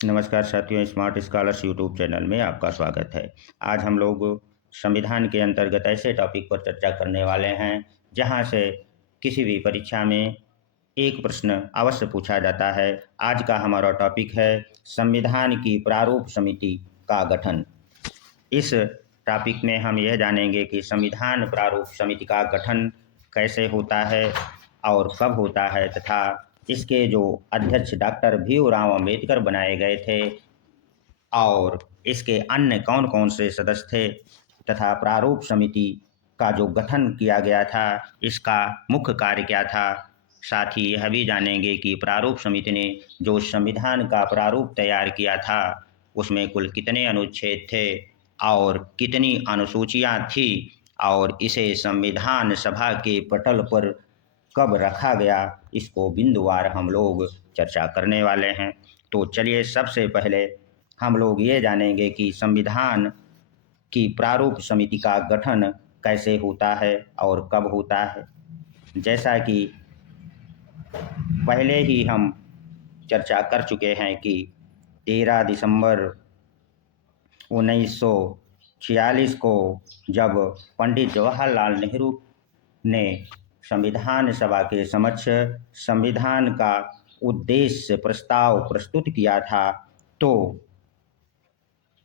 नमस्कार साथियों, smart scholars YouTube channel में आपका स्वागत है। आज हम लोग संविधान के अंतर्गत ऐसे टॉपिक पर चर्चा करने वाले हैं जहां से किसी भी परीक्षा में एक प्रश्न अवश्य पूछा जाता है। आज का हमारा टॉपिक है संविधान की प्रारूप समिति का गठन। इस टॉपिक में हम यह जानेंगे कि संविधान प्रारूप समिति का गठन कैसे होता है और कब होता है तथा इसके जो अध्यक्ष डॉक्टर भीमराव अंबेडकर बनाए गए थे और इसके अन्य कौन कौन से सदस्य थे तथा प्रारूप समिति का जो गठन किया गया था इसका मुख्य कार्य क्या था। साथ ही यह भी जानेंगे कि प्रारूप समिति ने जो संविधान का प्रारूप तैयार किया था उसमें कुल कितने अनुच्छेद थे और कितनी अनुसूचियां थी और इसे संविधान सभा के पटल पर कब रखा गया, इसको बिंदुवार हम लोग चर्चा करने वाले हैं। तो चलिए सबसे पहले हम लोग ये जानेंगे कि संविधान की प्रारूप समिति का गठन कैसे होता है और कब होता है। जैसा कि पहले ही हम चर्चा कर चुके हैं कि 13 दिसंबर 1946 को जब पंडित जवाहरलाल नेहरू ने संविधान सभा के समक्ष संविधान का उद्देश्य प्रस्ताव प्रस्तुत किया था, तो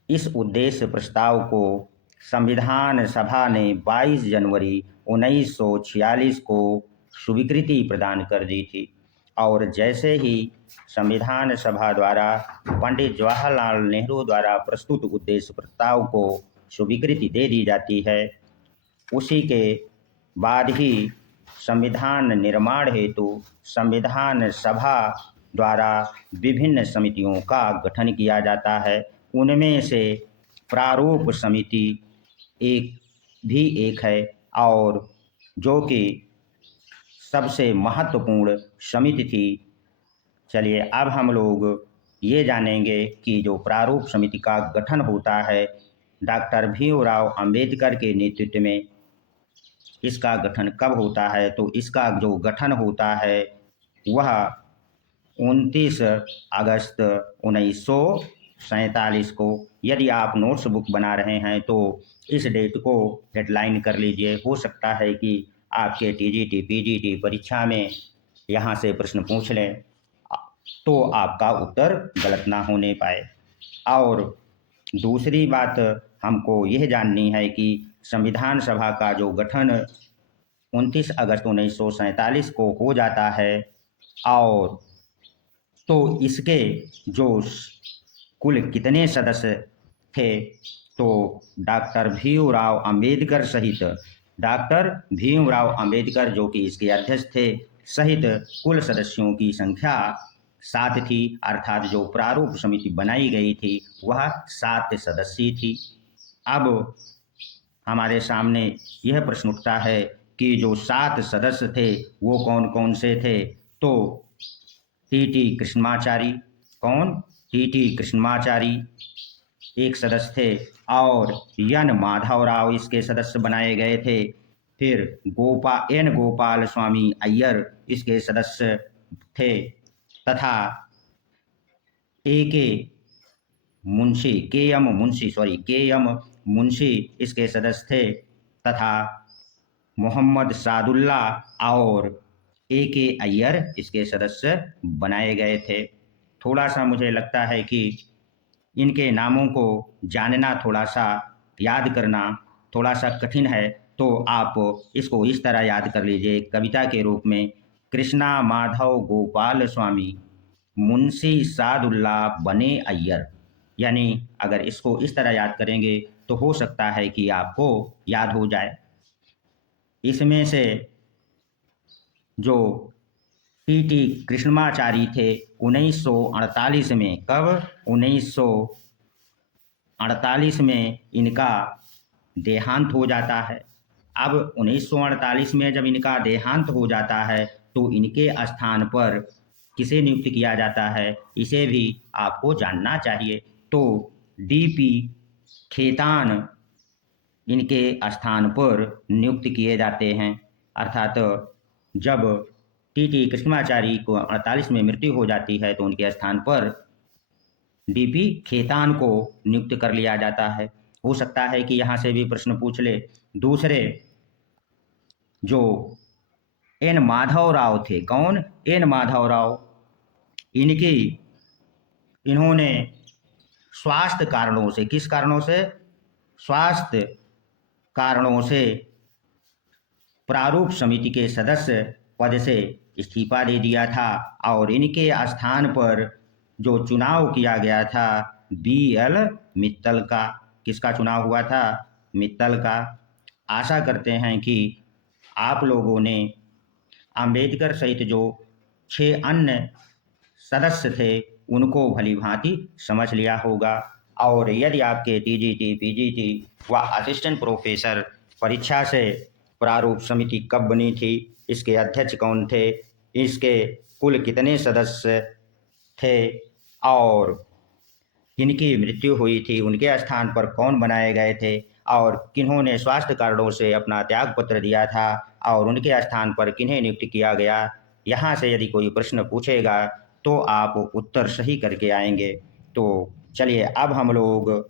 इस उद्देश्य प्रस्ताव को संविधान सभा ने 22 जनवरी 1946 को स्वीकृति प्रदान कर दी थी। और जैसे ही संविधान सभा द्वारा पंडित जवाहरलाल नेहरू द्वारा प्रस्तुत उद्देश्य प्रस्ताव को स्वीकृति दे दी जाती है, उसी के बाद ही संविधान निर्माण हेतु संविधान सभा द्वारा विभिन्न समितियों का गठन किया जाता है। उनमें से प्रारूप समिति एक है और जो कि सबसे महत्वपूर्ण समिति थी। चलिए अब हम लोग ये जानेंगे कि जो प्रारूप समिति का गठन होता है डॉक्टर भीमराव अंबेडकर के नेतृत्व में, इसका गठन कब होता है। तो इसका जो गठन होता है वह 29 अगस्त 1947 को। यदि आप नोट्स बुक बना रहे हैं तो इस डेट को हेडलाइन कर लीजिए। हो सकता है कि आपके टीजीटी पीजीटी परीक्षा में यहाँ से प्रश्न पूछ लें तो आपका उत्तर गलत ना होने पाए। और दूसरी बात हमको यह जाननी है कि संविधान सभा का जो गठन 29 अगस्त 1947 को हो जाता है और तो इसके जो कुल कितने सदस्य थे, तो डॉक्टर भीमराव अंबेडकर सहित डॉक्टर भीमराव अंबेडकर जो कि इसके अध्यक्ष थे सहित कुल सदस्यों की संख्या 7 थी। अर्थात जो प्रारूप समिति बनाई गई थी वह 7 सदस्यीय थी। अब हमारे सामने यह प्रश्न उठता है कि जो 7 सदस्य थे वो कौन कौन से थे। तो टीटी कृष्णमाचारी, कौन? टीटी कृष्णमाचारी एक सदस्य थे और एन माधवराव इसके सदस्य बनाए गए थे। फिर गोपाल स्वामी अय्यर इसके सदस्य थे तथा के एम मुंशी इसके सदस्य थे तथा मोहम्मद सादुल्ला और के अय्यर इसके सदस्य बनाए गए थे। थोड़ा सा मुझे लगता है कि इनके नामों को जानना, थोड़ा सा याद करना थोड़ा सा कठिन है, तो आप इसको इस तरह याद कर लीजिए कविता के रूप में: कृष्णा माधव गोपाल स्वामी मुंशी सादुल्ला बने अय्यर। यानी अगर इसको इस तरह याद करेंगे तो हो सकता है कि आपको याद हो जाए। इसमें से जो टीटी कृष्णमाचारी थे 1948 में, कब? 1948 में इनका देहांत हो जाता है। अब 1948 में जब इनका देहांत हो जाता है तो इनके स्थान पर किसे नियुक्त किया जाता है, इसे भी आपको जानना चाहिए। तो डीपी खेतान इनके स्थान पर नियुक्त किए जाते हैं। अर्थात जब टीटी कृष्णमाचारी को 48 में मृत्यु हो जाती है तो उनके स्थान पर डीपी खेतान को नियुक्त कर लिया जाता है। हो सकता है कि यहाँ से भी प्रश्न पूछ ले। दूसरे जो एन माधव राव थे, कौन? एन माधव राव। इनकी इन्होंने स्वास्थ्य कारणों से, किस कारणों से? स्वास्थ्य कारणों से प्रारूप समिति के सदस्य पद से इस्तीफा दे दिया था और इनके स्थान पर जो चुनाव किया गया था बी.एल. मित्तल का। किसका चुनाव हुआ था? मित्तल का। आशा करते हैं कि आप लोगों ने अंबेडकर सहित जो 6 अन्य सदस्य थे उनको भली भांति समझ लिया होगा। और यदि आपके टीजीटी, पीजीटी व असिस्टेंट प्रोफेसर परीक्षा से प्रारूप समिति कब बनी थी, इसके अध्यक्ष कौन थे, इसके कुल कितने सदस्य थे और किनकी मृत्यु हुई थी, उनके स्थान पर कौन बनाए गए थे और किन्होंने स्वास्थ्य कारणों से अपना त्याग पत्र दिया था और उनके स्थान पर किन्हें नियुक्त किया गया, यहाँ से यदि कोई प्रश्न पूछेगा तो आप उत्तर सही करके आएंगे। तो चलिए अब हम लोग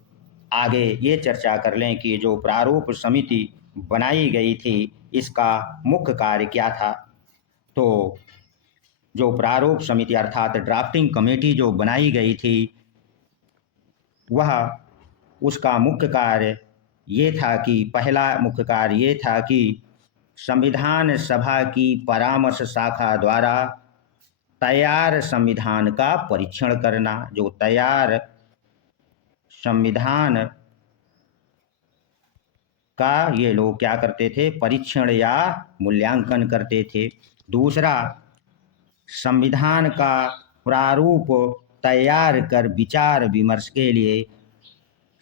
आगे ये चर्चा कर लें कि जो प्रारूप समिति बनाई गई थी इसका मुख्य कार्य क्या था। तो जो प्रारूप समिति अर्थात ड्राफ्टिंग कमेटी जो बनाई गई थी वह उसका मुख्य कार्य ये था कि पहला मुख्य कार्य ये था कि संविधान सभा की परामर्श शाखा द्वारा तैयार संविधान का परीक्षण करना। जो तैयार संविधान का ये लोग क्या करते थे? परीक्षण या मूल्यांकन करते थे। दूसरा, संविधान का प्रारूप तैयार कर विचार विमर्श के लिए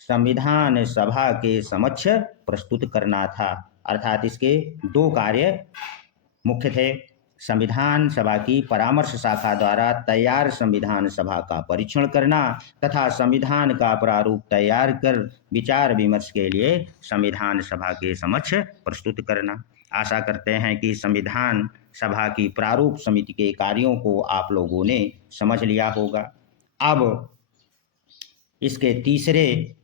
संविधान सभा के समक्ष प्रस्तुत करना था। अर्थात इसके 2 कार्य मुख्य थे। संविधान सभा की परामर्श शाखा द्वारा तैयार संविधान सभा का परीक्षण करना तथा संविधान का प्रारूप तैयार कर विचार विमर्श के लिए संविधान सभा के समक्ष प्रस्तुत करना। आशा करते हैं कि संविधान सभा की प्रारूप समिति के कार्यों को आप लोगों ने समझ लिया होगा। अब इसके तीसरे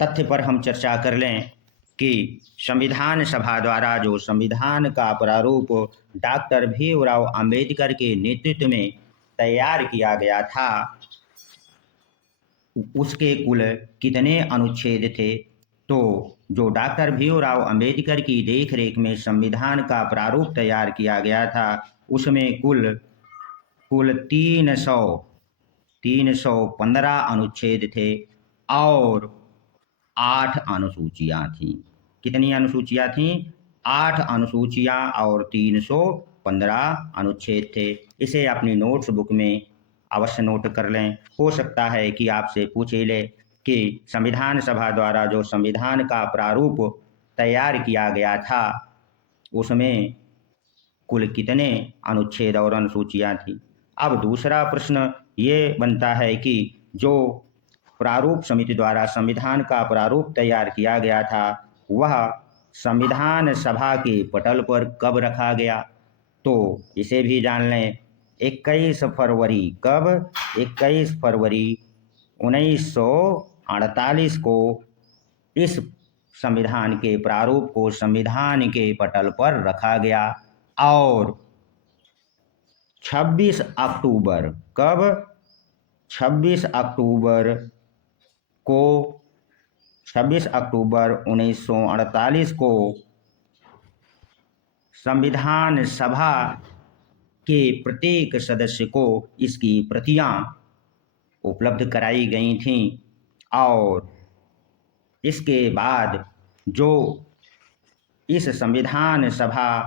तथ्य पर हम चर्चा कर लें कि संविधान सभा द्वारा जो संविधान का प्रारूप डॉक्टर भीमराव अंबेडकर के नेतृत्व में तैयार किया गया था उसके कुल कितने अनुच्छेद थे। तो जो डॉक्टर भीमराव अंबेडकर की देखरेख में संविधान का प्रारूप तैयार किया गया था उसमें कुल 315 अनुच्छेद थे और 8 अनुसूचियां थीं। कितनी अनुसूचियां थीं? 8 अनुसूचियां और 315 अनुच्छेद थे। इसे अपनी नोट्स बुक में अवश्य नोट कर लें। हो सकता है कि आपसे पूछ ही ले कि संविधान सभा द्वारा जो संविधान का प्रारूप तैयार किया गया था उसमें कुल कितने अनुच्छेद और अनुसूचियां थी। अब दूसरा प्रश्न ये बनता है कि जो प्रारूप समिति द्वारा संविधान का प्रारूप तैयार किया गया था वह संविधान सभा के पटल पर कब रखा गया। तो इसे भी जान लें। 21 फरवरी कब? 21 फरवरी 1948 को इस संविधान के प्रारूप को संविधान के पटल पर रखा गया और 26 अक्टूबर कब? 26 अक्टूबर को 26 अक्टूबर 1948 को संविधान सभा के प्रत्येक सदस्य को इसकी प्रतियां उपलब्ध कराई गई थीं और इसके बाद जो इस संविधान सभा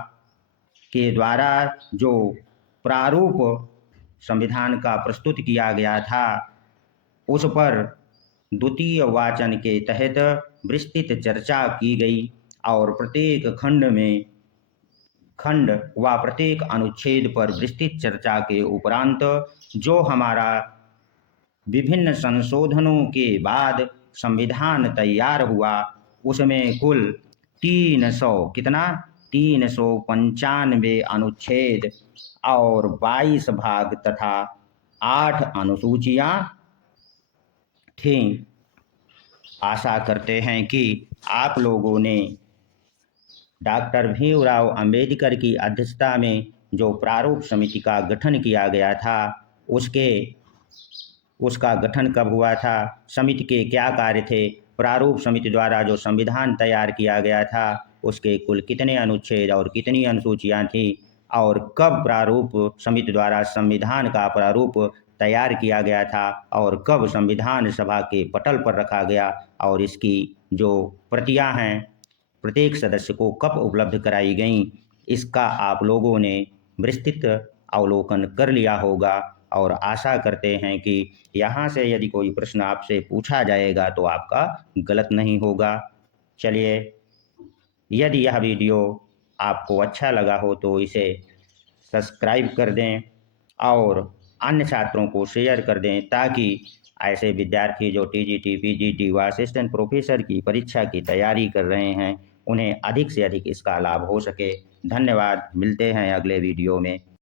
के द्वारा जो प्रारूप संविधान का प्रस्तुत किया गया था उस पर द्वितीय वाचन के तहत विस्तृत चर्चा की गई और प्रत्येक खंड व प्रत्येक अनुच्छेद पर विस्तृत चर्चा के उपरांत जो हमारा विभिन्न संशोधनों के बाद संविधान तैयार हुआ उसमें कुल 300 कितना 395 अनुच्छेद और 22 भाग तथा 8 अनुसूचियां थी। आशा करते हैं कि आप लोगों ने डॉक्टर भीमराव अंबेडकर की अध्यक्षता में जो प्रारूप समिति का गठन किया गया था, उसके उसका गठन कब हुआ था, समिति के क्या कार्य थे, प्रारूप समिति द्वारा जो संविधान तैयार किया गया था उसके कुल कितने अनुच्छेद और कितनी अनुसूचियां थी, और कब प्रारूप समिति द्वारा संविधान का प्रारूप तैयार किया गया था और कब संविधान सभा के पटल पर रखा गया, और इसकी जो प्रतियां हैं प्रत्येक सदस्य को कब उपलब्ध कराई गईं, इसका आप लोगों ने विस्तृत अवलोकन कर लिया होगा। और आशा करते हैं कि यहाँ से यदि कोई प्रश्न आपसे पूछा जाएगा तो आपका गलत नहीं होगा। चलिए, यदि यह वीडियो आपको अच्छा लगा हो तो इसे सब्सक्राइब कर दें और अन्य छात्रों को शेयर कर दें, ताकि ऐसे विद्यार्थी जो टीजीटी, पीजीटी व असिस्टेंट प्रोफेसर की परीक्षा की तैयारी कर रहे हैं, उन्हें अधिक से अधिक इसका लाभ हो सके। धन्यवाद, मिलते हैं अगले वीडियो में।